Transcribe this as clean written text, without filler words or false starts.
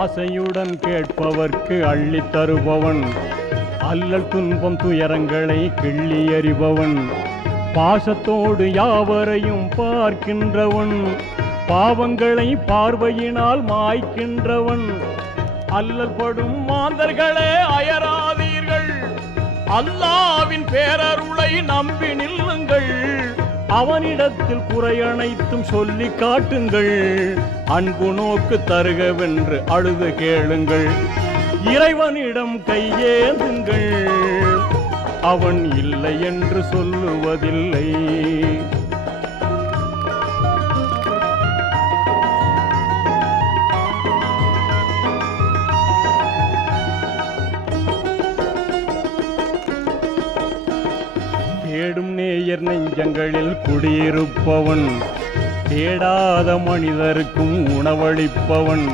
ஆசையுடன் கேட்பவர்க்கு அள்ளி தருபவன், அல்லல் துன்பம் துயரங்களை கிள்ளி எறிபவன், பாசத்தோடு யாவரையும் பார்க்கின்றவன், பாவங்களை பார்வையினால் மாய்க்கின்றவன். அல்லல் படும் மாந்தர்களே அயராதீர்கள், அல்லாவின் பேரருளை நம்பி நில்லுங்கள். அவனிடத்தில் குறை அனைத்தும் சொல்லி காட்டுங்கள். அன்பு நோக்கு தருகவென்று அழுது கேளுங்கள். இறைவனிடம் கையேந்துங்கள், அவன் இல்லை என்று சொல்லுவதில்லை. தேடும் நேயர் நெஞ்சங்களில் குடியிருப்பவன், தேடாத மனிதருக்கும் உணவளிப்பவன்,